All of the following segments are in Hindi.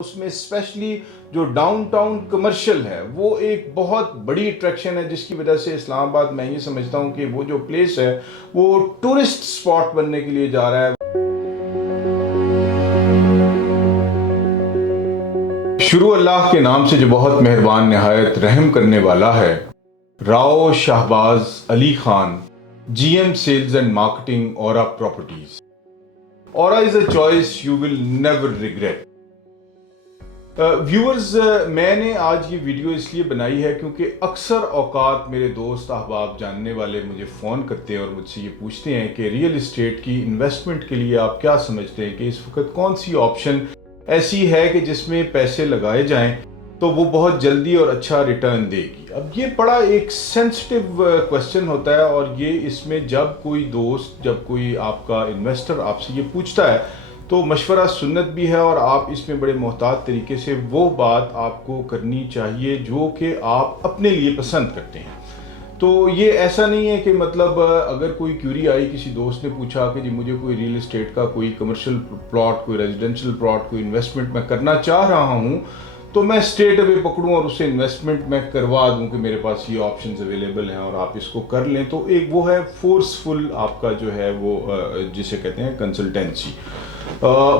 उसमें स्पेशली जो डाउनटाउन कमर्शियल है वो एक बहुत बड़ी अट्रैक्शन है, जिसकी वजह से इस्लामाबाद मैं ये समझता हूँ कि वो जो प्लेस है वो टूरिस्ट स्पॉट बनने के लिए जा रहा है। शुरू अल्लाह के नाम से जो बहुत मेहरबान नहायत रहम करने वाला है। Rao Shahbaz Ali Khan, GM sales and marketing, Aura Properties. Aura is a choice you will never regret. Viewers, मैंने आज ये वीडियो इसलिए बनाई है क्योंकि अक्सर औकात मेरे दोस्त अहबाब जानने वाले मुझे फ़ोन करते हैं और मुझसे ये पूछते हैं कि रियल इस्टेट की इन्वेस्टमेंट के लिए आप क्या समझते हैं कि इस वक्त कौन सी ऑप्शन ऐसी है कि जिसमें पैसे लगाए जाएं तो वो बहुत जल्दी और अच्छा रिटर्न देगी। अब ये बड़ा एक सेंसिटिव क्वेश्चन होता है और ये इसमें जब कोई दोस्त, जब कोई आपका इन्वेस्टर आपसे ये पूछता है तो मशवरा सुन्नत भी है और आप इसमें बड़े मोहतात तरीके से वो बात आपको करनी चाहिए जो कि आप अपने लिए पसंद करते हैं। तो ये ऐसा नहीं है कि मतलब अगर कोई क्यूरी आई, किसी दोस्त ने पूछा कि जी मुझे कोई रियल इस्टेट का कोई कमर्शियल प्लॉट, कोई रेजिडेंशियल प्लॉट, कोई इन्वेस्टमेंट मैं करना चाह रहा हूँ, तो मैं स्ट्रेट अवे पकड़ूँ और उससे इन्वेस्टमेंट मैं करवा दूँ कि मेरे पास ये ऑप्शंस अवेलेबल हैं और आप इसको कर लें। तो एक वो है फोर्सफुल आपका जो है वो जिसे कहते हैं कंसल्टेंसी।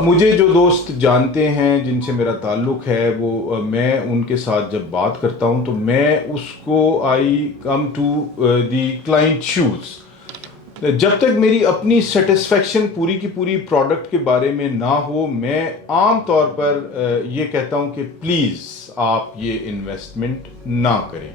मुझे जो दोस्त जानते हैं, जिनसे मेरा ताल्लुक़ है, वो मैं उनके साथ जब बात करता हूं तो मैं उसको I come to the client shoes. जब तक मेरी अपनी सेटिस्फेक्शन पूरी की पूरी प्रोडक्ट के बारे में ना हो, मैं आम तौर पर ये कहता हूं कि प्लीज़ आप ये इन्वेस्टमेंट ना करें।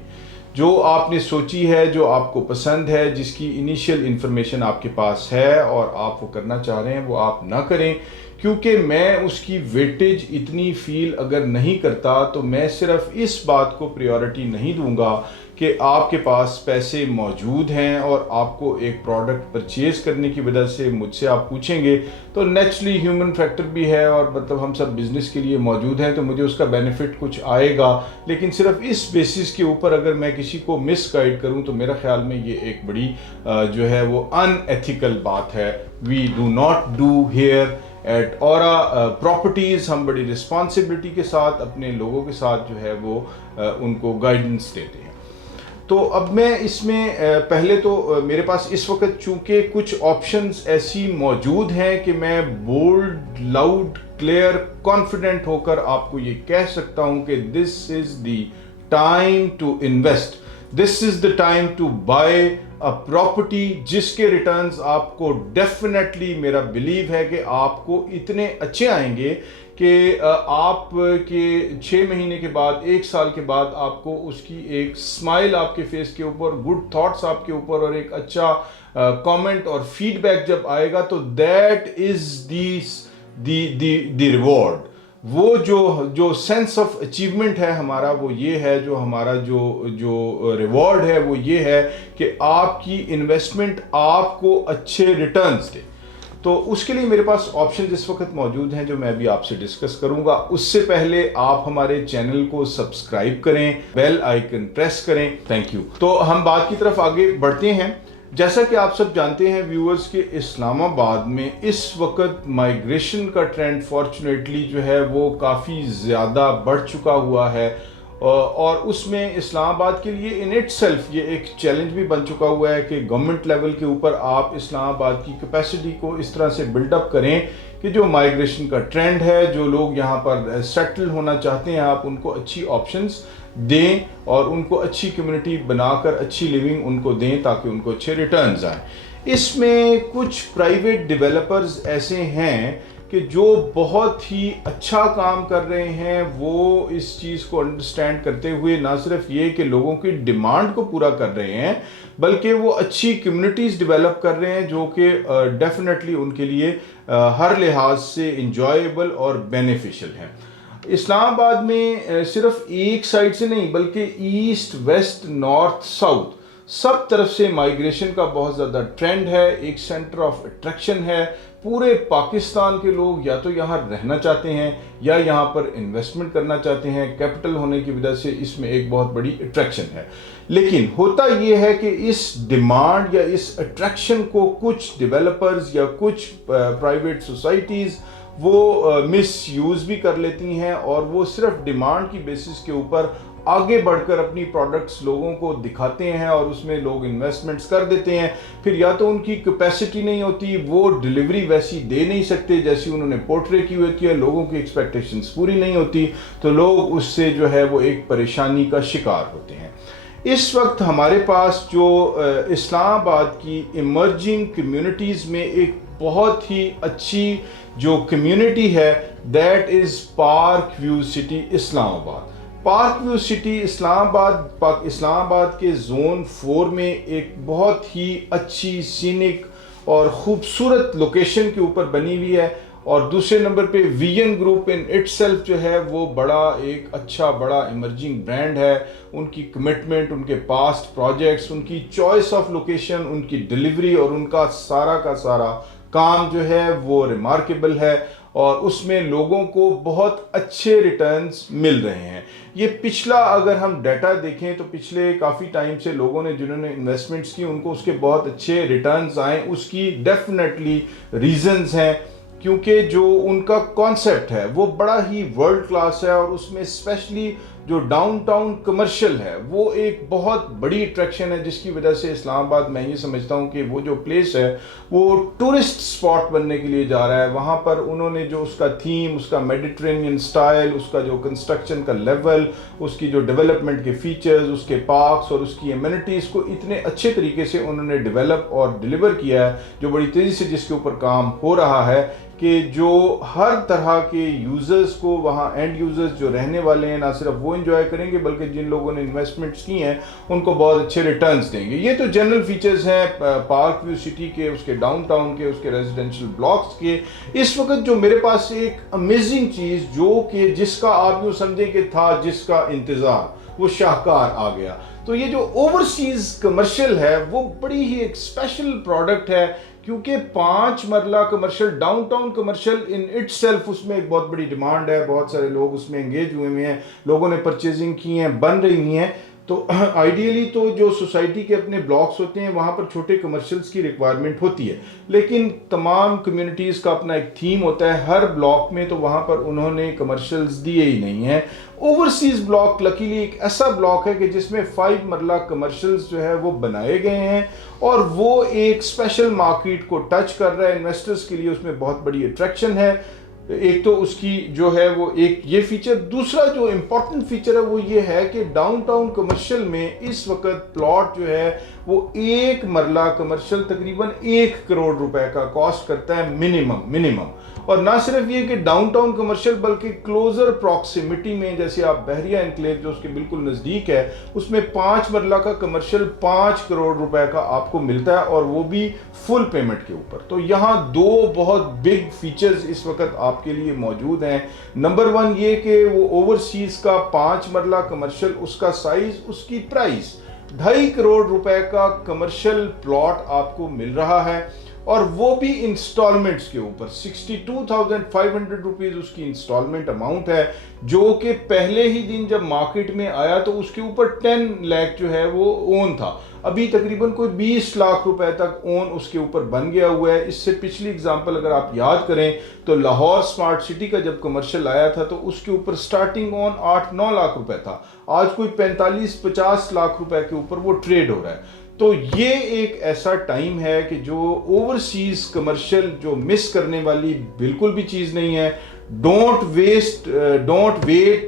जो आपने सोची है, जो आपको पसंद है, जिसकी इनिशियल इन्फॉर्मेशन आपके पास है और आप वो करना चाह रहे हैं, वो आप ना करें, क्योंकि मैं उसकी वेटेज इतनी फील अगर नहीं करता तो मैं सिर्फ इस बात को प्रायोरिटी नहीं दूंगा कि आपके पास पैसे मौजूद हैं और आपको एक प्रोडक्ट परचेज करने की वजह से मुझसे आप पूछेंगे, तो नेचुरली ह्यूमन फैक्टर भी है और मतलब हम सब बिजनेस के लिए मौजूद हैं तो मुझे उसका बेनिफिट कुछ आएगा। लेकिन सिर्फ इस बेसिस के ऊपर अगर मैं किसी को मिस गाइड करूं तो मेरा ख्याल में ये एक बड़ी जो है वो अनएथिकल बात है। We do not do here at Aura Properties. हम बड़ी रिस्पॉन्सिबिलिटी के साथ अपने लोगों के साथ जो है वो उनको गाइडेंस देते हैं। तो अब मैं इसमें पहले तो मेरे पास इस वक्त चूंकि कुछ ऑप्शंस ऐसी मौजूद हैं कि मैं बोल्ड, लाउड, क्लियर, कॉन्फिडेंट होकर आपको ये कह सकता हूं कि this is the time to invest, this is the time to buy a property जिसके रिटर्न्स आपको डेफिनेटली, मेरा बिलीव है कि आपको इतने अच्छे आएंगे कि आप के 6 महीने के बाद, 1 साल के बाद आपको उसकी एक स्माइल आपके फेस के ऊपर, गुड थॉट्स आपके ऊपर और एक अच्छा कमेंट और फीडबैक जब आएगा तो दैट इज द रिवॉर्ड। वो जो सेंस ऑफ अचीवमेंट है हमारा, वो ये है, जो हमारा जो रिवॉर्ड है वो ये है कि आपकी इन्वेस्टमेंट आपको अच्छे रिटर्न्स दे। तो उसके लिए मेरे पास ऑप्शन इस वक्त मौजूद हैं जो मैं अभी आपसे डिस्कस करूंगा। उससे पहले आप हमारे चैनल को सब्सक्राइब करें, बेल आइकन प्रेस करें। Thank you. तो हम बात की तरफ आगे बढ़ते हैं। जैसा कि आप सब जानते हैं व्यूअर्स के इस्लामाबाद में इस वक्त माइग्रेशन का ट्रेंड फॉर्चुनेटली जो है वो काफ़ी ज़्यादा बढ़ चुका हुआ है और उसमें इस्लामाबाद के लिए इन इट सेल्फ ये एक चैलेंज भी बन चुका हुआ है कि गवर्नमेंट लेवल के ऊपर आप इस्लामाबाद की कैपेसिटी को इस तरह से बिल्डअप करें कि जो माइग्रेशन का ट्रेंड है, जो लोग यहाँ पर सेटल होना चाहते हैं, आप उनको अच्छी ऑप्शंस दें और उनको अच्छी कम्युनिटी बनाकर अच्छी लिविंग उनको दें ताकि उनको अच्छे रिटर्न्स आएँ। इसमें कुछ प्राइवेट डेवलपर्स ऐसे हैं कि जो बहुत ही अच्छा काम कर रहे हैं, वो इस चीज़ को अंडरस्टैंड करते हुए ना सिर्फ ये कि लोगों की डिमांड को पूरा कर रहे हैं, बल्कि वो अच्छी कम्युनिटीज़ डेवलप कर रहे हैं जो कि डेफिनेटली उनके लिए हर लिहाज से इंजॉयबल और बेनिफिशियल हैं। इस्लामाबाद में सिर्फ एक साइड से नहीं बल्कि ईस्ट, वेस्ट, नॉर्थ, साउथ सब तरफ से माइग्रेशन का बहुत ज़्यादा ट्रेंड है। एक सेंटर ऑफ अट्रैक्शन है। पूरे पाकिस्तान के लोग या तो यहाँ रहना चाहते हैं या यहाँ पर इन्वेस्टमेंट करना चाहते हैं। कैपिटल होने की वजह से इसमें एक बहुत बड़ी अट्रैक्शन है। लेकिन होता ये है कि इस डिमांड या इस अट्रैक्शन को कुछ डेवलपर्स या कुछ प्राइवेट सोसाइटीज़ वो मिस यूज़ भी कर लेती हैं और वो सिर्फ डिमांड की बेसिस के ऊपर आगे बढ़कर अपनी प्रोडक्ट्स लोगों को दिखाते हैं और उसमें लोग इन्वेस्टमेंट्स कर देते हैं। फिर या तो उनकी कैपेसिटी नहीं होती, वो डिलीवरी वैसी दे नहीं सकते जैसी उन्होंने पोर्ट्रे की होती है, लोगों की एक्सपेक्टेशंस पूरी नहीं होती, तो लोग उससे जो है वो एक परेशानी का शिकार होते हैं। इस वक्त हमारे पास जो इस्लामाबाद की इमर्जिंग कम्युनिटीज़ में एक बहुत ही अच्छी जो कम्युनिटी है, that is park view city Islamabad. Park view city Islamabad के जोन 4 में एक बहुत ही अच्छी सीनिक और ख़ूबसूरत लोकेशन के ऊपर बनी हुई है। और दूसरे नंबर पे वीएन ग्रुप इन इटसेल्फ जो है वो बड़ा एक अच्छा बड़ा इमर्जिंग ब्रांड है। उनकी कमिटमेंट, उनके पास्ट प्रोजेक्ट्स, उनकी चॉइस ऑफ लोकेशन, उनकी डिलीवरी और उनका सारा का सारा काम जो है वो रिमार्केबल है और उसमें लोगों को बहुत अच्छे रिटर्न्स मिल रहे हैं। ये पिछला अगर हम डाटा देखें तो पिछले काफ़ी टाइम से लोगों ने जिन्होंने इन्वेस्टमेंट्स की उनको उसके बहुत अच्छे रिटर्न्स आए। उसकी डेफिनेटली रीजंस हैं, क्योंकि जो उनका कॉन्सेप्ट है वो बड़ा ही वर्ल्ड क्लास है और उसमें स्पेशली जो डाउनटाउन कमर्शियल है वो एक बहुत बड़ी अट्रैक्शन है, जिसकी वजह से इस्लामाबाद मैं ये समझता हूँ कि वो जो प्लेस है वो टूरिस्ट स्पॉट बनने के लिए जा रहा है। वहाँ पर उन्होंने जो उसका थीम, उसका मेडिटेरेनियन स्टाइल, उसका जो कंस्ट्रक्शन का लेवल, उसकी जो डेवलपमेंट के फीचर्स, उसके पार्क्स और उसकी एमिनिटीज़ को इतने अच्छे तरीके से उन्होंने डेवलप और डिलीवर किया है, जो बड़ी तेज़ी से जिसके ऊपर काम हो रहा है कि जो हर तरह के यूज़र्स को वहाँ एंड यूज़र्स जो रहने वाले हैं ना सिर्फ वो एंजॉय करेंगे बल्कि जिन लोगों ने इन्वेस्टमेंट्स की हैं उनको बहुत अच्छे रिटर्न्स देंगे। ये तो जनरल फीचर्स हैं पार्क व्यू सिटी के, उसके डाउनटाउन के, उसके रेजिडेंशियल ब्लॉक्स के। इस वक्त जो मेरे पास एक अमेजिंग चीज़ जो कि जिसका आप यूँ समझें कि था जिसका इंतज़ार, वो शाहकार आ गया। तो ये जो ओवरसीज कमर्शियल है वो बड़ी ही एक स्पेशल प्रोडक्ट है, क्योंकि 5 मरला commercial, downtown commercial in itself उसमें एक बहुत बड़ी डिमांड है, बहुत सारे लोग उसमें एंगेज हुए हैं, लोगों ने परचेजिंग की हैं, बन रही हैं। तो आइडियली तो जो सोसाइटी के अपने ब्लॉक्स होते हैं वहाँ पर छोटे कमर्शियल्स की रिक्वायरमेंट होती है, लेकिन तमाम कम्युनिटीज़ का अपना एक थीम होता है हर ब्लॉक में, तो वहाँ पर उन्होंने कमर्शियल्स दिए ही नहीं हैं। ओवरसीज़ ब्लॉक लकीली एक ऐसा ब्लॉक है कि जिसमें 5 मरला कमर्शियल्स जो है वो बनाए गए हैं और वो एक स्पेशल मार्केट को टच कर रहा है। इन्वेस्टर्स के लिए उसमें बहुत बड़ी अट्रैक्शन है। एक तो उसकी जो है वो एक ये फीचर, दूसरा जो इम्पोर्टेंट फीचर है वो ये है कि डाउनटाउन कमर्शियल में इस वक्त प्लॉट जो है वो 1 मरला कमर्शियल तकरीबन 1 करोड़ रुपए का कॉस्ट करता है मिनिमम। और ना सिर्फ ये कि डाउनटाउन कमर्शियल बल्कि क्लोजर प्रॉक्सिमिटी में, जैसे आप बहरिया एनक्लेव जो उसके बिल्कुल नज़दीक है, उसमें 5 मरला का कमर्शियल 5 करोड़ रुपए का आपको मिलता है और वो भी फुल पेमेंट के ऊपर। तो यहाँ 2 बहुत बिग फीचर्स इस वक्त आपके लिए मौजूद हैं। नंबर 1 ये कि वो ओवरसीज का 5 मरला कमर्शियल, उसका साइज, उसकी प्राइस 2.5 करोड़ रुपए का कमर्शियल प्लॉट आपको मिल रहा है और वो भी इंस्टॉलमेंट्स के ऊपर। 62,500 रुपीज़ उसकी इंस्टॉलमेंट अमाउंट है, जो कि पहले ही दिन जब मार्केट में आया तो उसके ऊपर 10 लाख जो है वो ओन था। अभी तकरीबन कोई 20 लाख रुपए तक ओन उसके ऊपर बन गया हुआ है। इससे पिछली एग्जांपल अगर आप याद करें तो लाहौर स्मार्ट सिटी का जब कमर्शियल आया था तो उसके ऊपर स्टार्टिंग ओन 8-9 लाख रुपए था, आज कोई 45-50 लाख रुपए के ऊपर वो ट्रेड हो रहा है। तो ये एक ऐसा टाइम है कि जो ओवरसीज कमर्शियल जो मिस करने वाली बिल्कुल भी चीज़ नहीं है। Don't wait,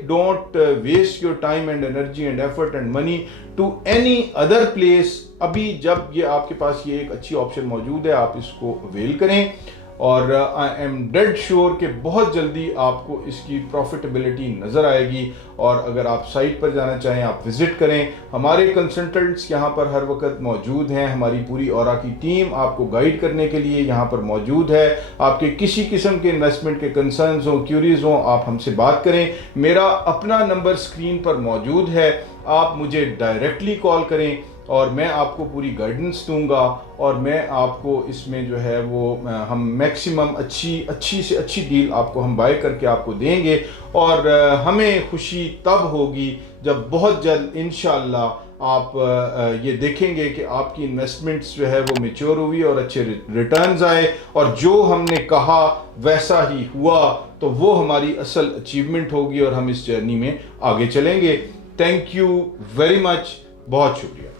don't waste your time and energy and effort and money to any other place. अभी जब ये आपके पास ये एक अच्छी ऑप्शन मौजूद है, आप इसको अवेल करें और आई एम डेड श्योर कि बहुत जल्दी आपको इसकी प्रॉफिटेबिलिटी नज़र आएगी। और अगर आप साइट पर जाना चाहें आप विज़िट करें। हमारे कंसल्टेंट्स यहाँ पर हर वक्त मौजूद हैं, हमारी पूरी औरा की टीम आपको गाइड करने के लिए यहाँ पर मौजूद है। आपके किसी किस्म के इन्वेस्टमेंट के कंसर्न्स हों, क्यूरीज हों, आप हमसे बात करें। मेरा अपना नंबर स्क्रीन पर मौजूद है, आप मुझे डायरेक्टली कॉल करें और मैं आपको पूरी गाइडेंस दूंगा और मैं आपको इसमें जो है वो हम मैक्सिमम अच्छी से अच्छी डील आपको हम बाय करके आपको देंगे। और हमें खुशी तब होगी जब बहुत जल्द इंशाअल्लाह आप ये देखेंगे कि आपकी इन्वेस्टमेंट्स जो है वो मैच्योर हुई और अच्छे रिटर्न्स आए, और जो हमने कहा वैसा ही हुआ, तो वो हमारी असल अचीवमेंट होगी और हम इस जर्नी में आगे चलेंगे। थैंक यू वेरी मच, बहुत शुक्रिया।